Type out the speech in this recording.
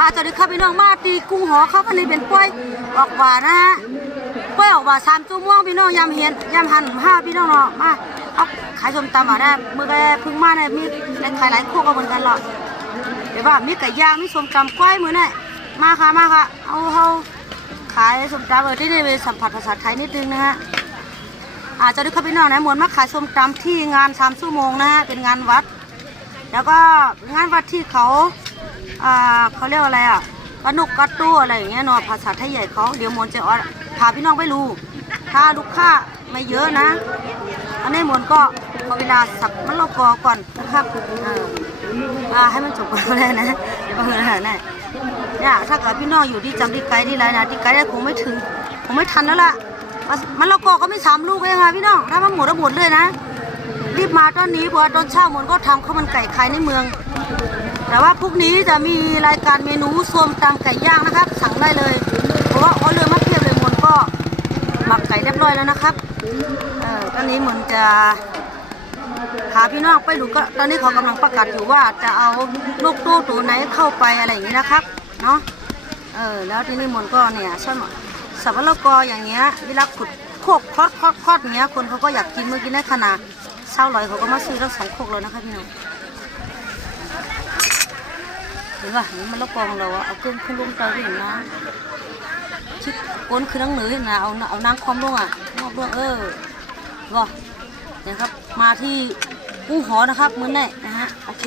อาจจะได้เข้าพี่น้องมาตีกุ้งหอเข้ากันเลยเป็นกล้วยออกหวานะฮะกล้วยออกหวาสามจุ่ม่วงพี่น้องยำเห็นยำหันห้าพี่น้องเนาะมาเอาขายส้มตำอะนะมือแกพึ่งมาเนี่ยมีขายหลายโคกเอาเหมือนกันหรอกเดี๋ยวว่ามีไก่ย่างมีสมตำกล้วยมือเนี่ยมาค่ะมาค่ะเอาเอาขายสมตำเออที่นี่ไปสัมผัสภาษาไทยนิดนึงนะฮะอาจจะได้เข้าไปนอกนะมวนมาขายสมตำที่งานสามชั่วโมงนะฮะเป็นงานวัด แล้วก็งานวัดที่เขา อ่าเขาเรียกว่าอะไรอะกระนกกระตู้อะไรอย่างเงี้ยเนาะภาษาไทยใหญ่เขาเดี๋ยวมวนจะเอพาพี่น้องไปรู้ถ้าลูกค้าไม่เยอะนะ อันนี้มวนก็ขอเวลาสับมะละกอก่อนนะครับเอออ่าให้มันจบก่อนก็ได้นะก็คือนั่นแหละเนี่ยถ้าเกิดพี่น้องอยู่ที่จำที่ไกลที่ไรนะที่ไกลได้คงไม่ถึงคงไม่ทันแล้วล่ะมะละกอก็ไม่สามลูกเองค่ะพี่น้องถ้ามันหมดก็หมดเลยนะ รีบมาตอนนี้เพราะว่าตอนเช้ามันก็ทำข้าวมันไก่ขายในเมือง แต่ว่าพรุ่งนี้จะมีรายการเมนูส้มตำไก่ย่างนะครับ สั่งได้เลย เพราะว่าเออเรือมาเพียบเลยมนก็หมักไก่เรียบร้อยแล้วนะครับเออตอนนี้มือนจะหาพี่น้องไปดูก็ตอนนี้เขากำลังประกาศอยู่ว่าจะเอาลูกตู้ตัวไหนเข้าไปอะไรอย่างนี้นะครับเนาะเออแล้วที่นี่มนก็เนี่ยใช่ไหมสับปะรดกออย่างเงี้ยเวลาขุดโคกคอดคอดคอดเงี้ยคนเขาก็อยากกินเมื่อกี้ในขนาด เศร้าลอยเขาก็มาซื้อทั้งสองโคกเลยนะคะพี่น้องเห็นป่ะมันมะละกองเราอะเอาเครื่องขึ้นลงเตาที่เห็นนะชิดก้นคือนังเหนือเห็นนะเอาเอานางคอมลงอะนอกลงเออว่เนี่ยครับมาที่กุ้งหอนะครับมื้อนี้นะฮะโอเค